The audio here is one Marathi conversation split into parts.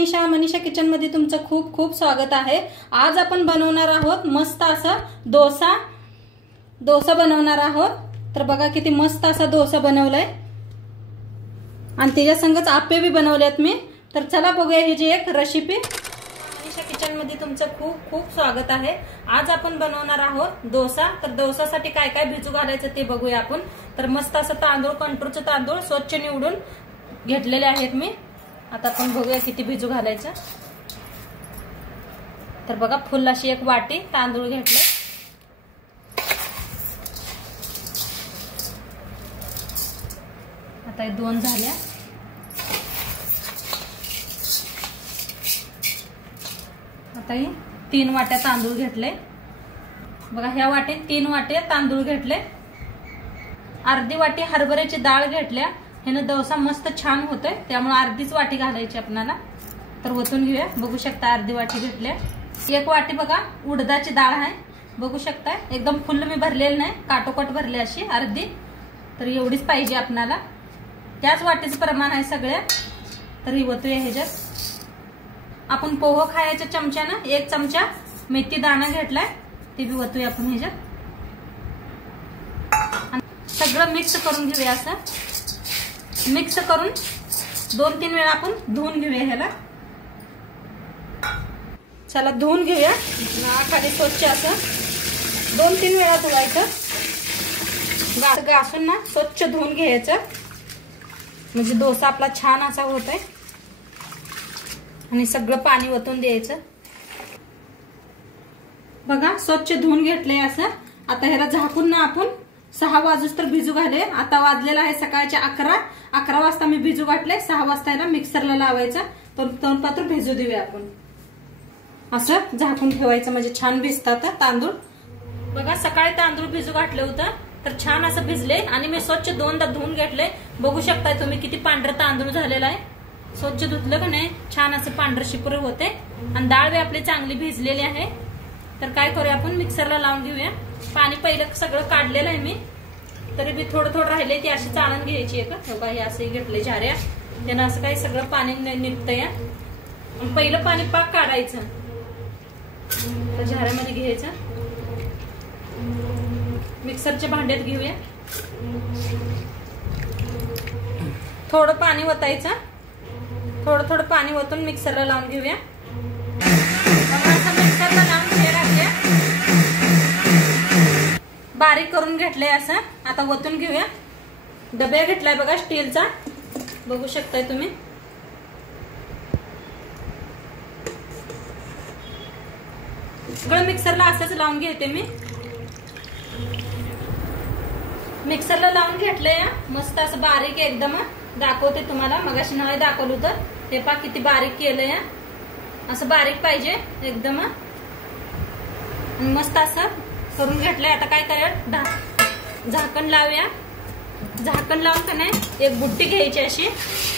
मनीषा किचन मध्ये तुमचं खूप खूप स्वागत आहे। आज आपण बनवणार आहोत मस्त असा डोसा बनवणार आहोत। तर बघा किती मस्त असा डोसा बनवलाय आणि त्याच्या संगच आप्पे भी बनवलेत मी। तर चला बघूया ही जी एक रेसिपी। मनीषा किचन मध्ये तुमचं खूप खूप स्वागत आहे। आज आपण बनवणार आहोत डोसा। तर डोसासाठी काय काय भिजू घालायचं ते बघूया आपण। तर मस्त असं तांदूळ कंट्रोलचे तांदूळ स्वच्छ निवडून घेतलेले आहेत मी। आता आपण बघूया किती भिजू घालायचं। तर बघा फुल अशी एक वाटी तांदूळ घेतले। आता हे दोन झाल्या। आता हे 3 वाट्या तांदूळ घेतले। बघा ह्या वाटीत 3 वाट्या तांदूळ घेतले। अर्धी वाटी हरभऱ्याची डाळ घेतल्या। ह्याने डोसा मस्त छान होतोय, त्यामुळे अर्धीच वाटी घालायची आपल्याला। तर ओतून घेऊया। बघू शकता अर्धी वाटी घेतल्या। 1 वाटी बघा उडदाची डाळ आहे, बघू शकता एकदम फुल मी भरलेली नाही, काटोकाट भरली अशी अर्धी। तर एवढीच पाहिजे आपल्याला, त्याच वाटीचं प्रमाण आहे सगळ्या। तर ही ओतूया ह्याच्यात। आपण पोहे खायच्या चमच्यानं 1 चमचा मेथी दाणा घेतलाय, ते बी ओतूया आपण ह्याच्यात। सगळं मिक्स करून घेऊया। असं मिक्स करून 2-3 वेळा आपण धुवून घेऊया ह्याला। चला धुवून घेऊया खाली स्वच्छ असं 2-3 वेळा धुवायचं। घासून ना स्वच्छ धुवून घ्यायचं, म्हणजे डोसा आपला छान असा होतोय। आणि सगळं पाणी ओतून द्यायचं। बघा स्वच्छ धुवून घेतलंय असं। आता ह्याला झाकून ना आपण 6 वाजूस तर भिजू घाले। आता वाजलेला आहे सकाळचे 11 वाजता मी भिजू घातले। 6 वाजता याला मिक्सरला लावायचं, तोंडपात्र भिजू देऊया आपण। असं झाकून ठेवायचं म्हणजे छान भिजतात तांदूळ। बघा सकाळी तांदूळ भिजू घातले होतं, तर छान असं भिजले आणि मी स्वच्छ 2दा धुवून घेतले। बघू शकताय तुम्ही किती पांढरं तांदूळ झालेला आहे। स्वच्छ धुतलं का नाही छान असं पांढरं शिपुर होते आणि डाळ बी आपली चांगली भिजलेली आहे। तर काय करूया आपण मिक्सरला लावून घेऊया। पाणी पहिलं सगळं काढलेलं आहे मी, तरी बी थोडं राहिले ती अशी चाळण घ्यायची आहे का। हे असं घेतले झाऱ्या, त्यानं असं काही सगळं पाणी निघतंय। पहिलं पाणी पाक काढायचं, झाऱ्यामध्ये घ्यायचं। मिक्सरच्या भांड्यात घेऊया। थोडं पाणी ओतायचं, थोडं पाणी ओतून मिक्सरला लावून घेऊया। मिक्सरला लावून घ्या, बारीक करून घेतलंय असं। आता ओतून घेऊया। डब्या घेतलाय बघा स्टीलचा, बघू शकताय तुम्ही। सगळं मिक्सरला असंच लावून घेते मी। मिक्सरला लावून घेतलंय मस्त असं बारीक एकदम। दाखवते तुम्हाला, मगाशी नाही दाखवलं होतं ते पा किती बारीक केलंय। असं बारीक पाहिजे एकदम, मस्त असं करून घेतलंय। आता काय करूया, झाकण लावूया। झाकण लावून का नाही एक बुट्टी घ्यायची अशी।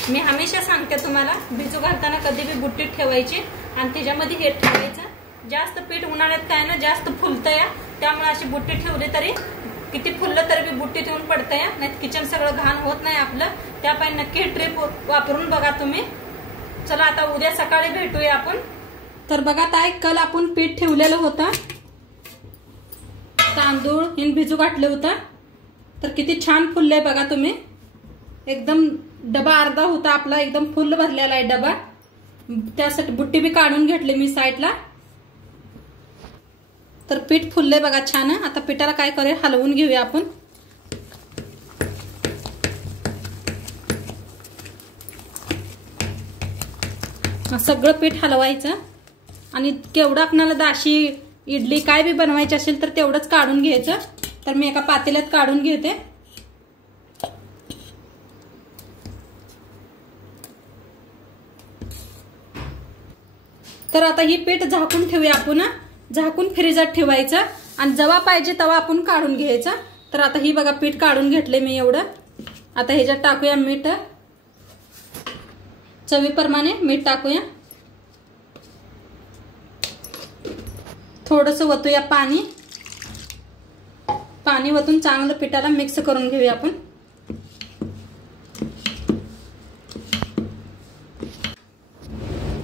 मी हमेशा सांगते तुम्हाला, भिजू घालताना कधी बी बुट्टी ठेवायची आणि त्याच्यामध्ये हे ठेवायचं। जास्त पीठ उन्हाळ्यात काय ना जास्त फुलतंय, त्यामुळे अशी बुट्टी ठेवली तरी किती फुललं तरी बी बुट्टी ठेवून पडतंय, नाही किचन सगळं घाण होत नाही आपलं। त्यापायी नक्की ट्रिप वापरून बघा तुम्ही। चला आता उद्या सकाळी भेटूया आपण। तर बघा ताई काल आपण पीठ ठेवलेलं होतं, तांदूळ हिन भिजू घातलं होतं, तर किती छान फुललंय बघा तुम्ही। एकदम डबा अर्धा होता आपला, एकदम फुल भरलेला आहे डबा। त्यासाठी बुट्टी बी काढून घेतली मी साईडला। तर पीठ फुललंय बघा छान। आता पिठाला काय करूया, हलवून घेऊया आपण। सगळं पीठ हलवायचं आणि केवढं आपल्याला दाशी इडली काय बी बनवायची असेल तर तेवढंच काढून घ्यायचं। तर मी एका पातेल्यात काढून घेते। तर आता ही पीठ झाकून ठेवूया आपण। झाकून फ्रीजात ठेवायचं आणि जेव्हा पाहिजे तेव्हा आपण काढून घ्यायचं। तर आता ही बघा पीठ काढून घेतले मी एवढं। आता ह्याच्यात टाकूया मीठ, चवीप्रमाणे मीठ टाकूया। थोडंसं ओतूया पाणी। पाणी ओतून चांगलं पिठाला मिक्स करून घेऊया आपण।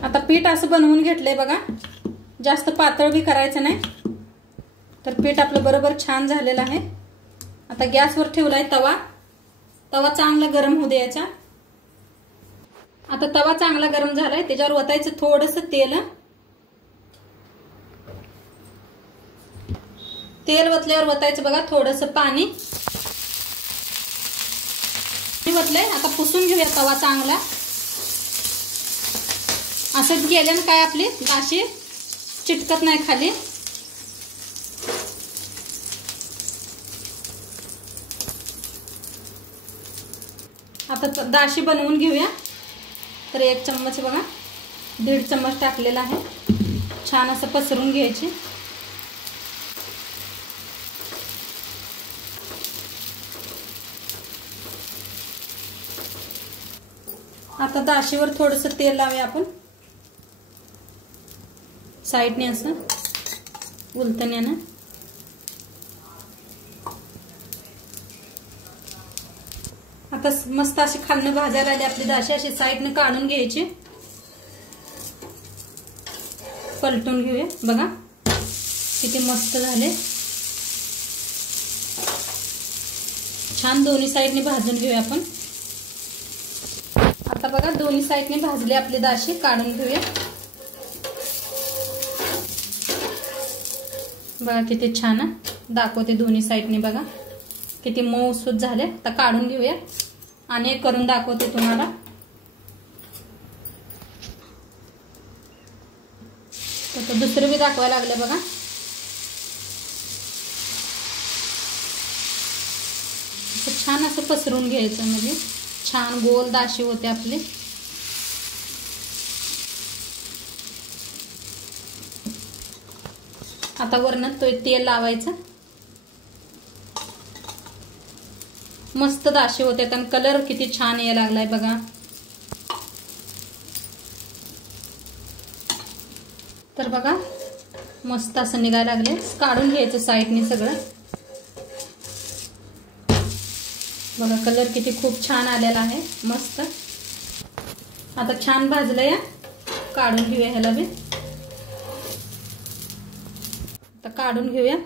आता पीठ असं बनवून घेतलंय बघा, जास्त पातळ बी करायचं नाही. तर पीठ आपलं बरोबर छान झालेलं आहे. आता गॅसवर ठेवलाय तवा. तवा चांगला गरम होऊ द्यायचा. आता तवा चांगला गरम झालाय, त्याच्यावर ओतायचं थोडंसं तेल. तेल ओतल्यावर ओतायचं बघा थोडंसं पाणी. ओतलंय. आता पुसून घेऊया तवा चांगला. असं केल्यानं काय आपली दाशी चिटकत नाही खाली. आता दाशी बनवून घेऊया. तर 1 चम्मच बघा, 1.5 चम्मच टाकलेला आहे. छान असं पसरून घ्यायची. आता दाशीवर थोडंसं तेल लावूया आपण, साईडने असं उलटण्यानं. आता मस्त अशी खालनं भाजायला आली आपली दाशी. अशी साईडने काढून घ्यायची. पलटून घेऊया बघा किती मस्त झाले. छान दोन्ही साईडने भाजून घेऊया आपण. आता बघा दोन्ही साईडने भाजली आपली दाशी. काढून घेऊया. बघा किती छान दाखवते दोन्ही साईडने. बघा किती मऊसूत झाले. आता काढून घेऊया आणि करून दाखवते तुम्हाला. तर दुसरं बी दाखवायला लागलं बघा. छान असं पसरून घ्यायचं, म्हणजे छान गोल दाशी होते आपली. आता वरनं तो तेल लावायचं. मस्त दाशी होते आणि कलर किती छान यायला लागलाय बघा. तर बघा मस्त असं निघायला लागले. काढून घ्यायचं साईडने सगळं. बघा कलर किती खूप छान आलेला आहे, मस्त. आता छान भाजलंय. काढून घेऊया ह्याला बी. आता काढून घेऊया.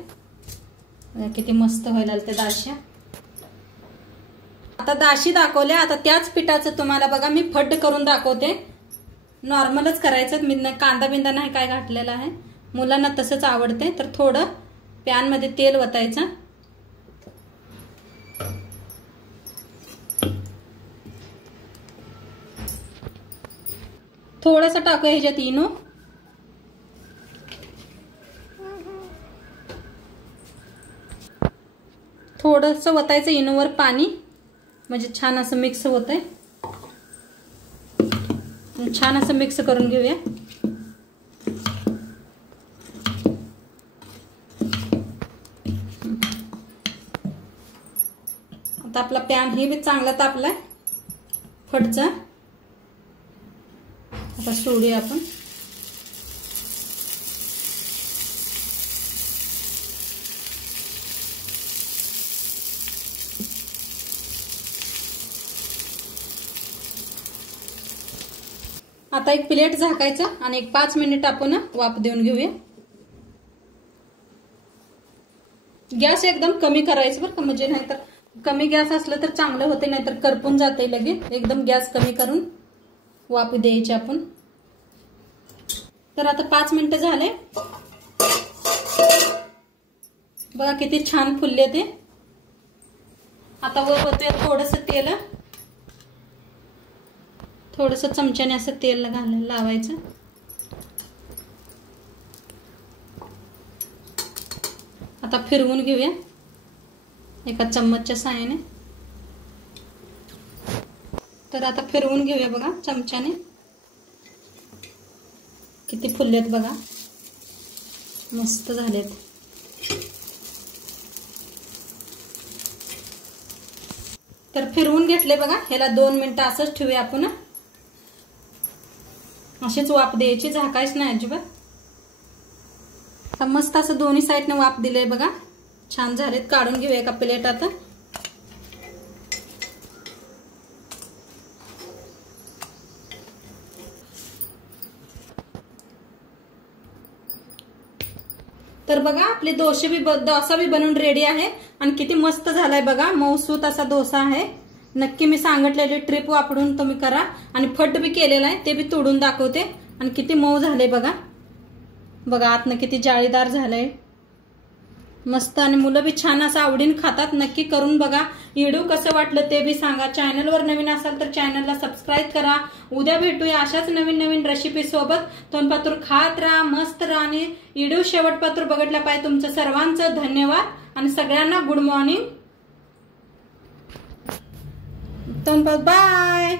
किती मस्त व्हायला ते दाश्या. आता दाशी दाखवल्या. आता त्याच पिठाचं तुम्हाला बघा मी फड्ड करून दाखवते. नॉर्मलच करायचं, मी कांदा बिंदा नाही काय घातलेला आहे. मुलांना तसंच आवडते. तर थोडं पॅन मध्ये तेल ओतायचं. थोडंसं टाकूया ह्याच्यात इनो. थोडंसं ओतायचं इनोवर पाणी, म्हणजे छान असं मिक्स होतंय. छान असं मिक्स करून घेऊया. आता आपला पॅन हे बी चांगला तापलाय फडचा. आता सोडूया आपण. आता एक प्लेट झाकायचं आणि एक 5 मिनिट आपण वाफ देऊन घेऊया. गॅस एकदम कमी करायचं बरं का, म्हणजे नाहीतर कमी गॅस असलं तर चांगलं होते, नाहीतर करपून जाते लगेच. एकदम गॅस कमी करून वाफ द्यायची आपण. तर आता 5 मिनिटं झाले. बघा किती छान फुलले ते. आता वर होते थोडंसं तेल. थोडंसं चमच्याने असं तेल लावायचं. आता फिरवून घेऊया एका चम्मचच्या साहाय्याने. तर आता फिरवून घेऊया बघा चमच्याने. किती फुललेत बघा, मस्त झालेत. तर फिरवून घेतले बघा. ह्याला 2 मिनिटं असंच ठेवूया आपण. अशीच वाफ द्यायची, झाकायच नाही अजिबात. मस्त असं दोन्ही साईडने वाफ दिले बघा. छान झालेत. काढून घेऊया एका प्लेटात. तर बघा आपले डोसा बी बनवून रेडी आहे आणि किती मस्त झालाय बघा, मऊसूत असा डोसा आहे। नक्की मी सांगितलेली ट्रिप वापरून तुम्ही करा आणि फट बी केलेला आहे ते बी तोडून दाखवते आणि किती मऊ झाले बघा। बघा आतनं किती जाळीदार झालंय मस्त आणि मुलं बी छान असं आवडीन खातात। नक्की करून बघा। व्हिडिओ कसं वाटलं ते बी सांगा। चॅनलवर नवीन असाल तर चॅनलला सबस्क्राईब करा। उद्या भेटूया अशाच नवीन नवीन रेसिपी सोबत। तोंडपातूर खात राहा, मस्त राहा आणि व्हिडिओ शेवटपातूर बघितला पाहिजे। तुमचं सर्वांचं धन्यवाद आणि सगळ्यांना गुड मॉर्निंग। तोंडपात बाय।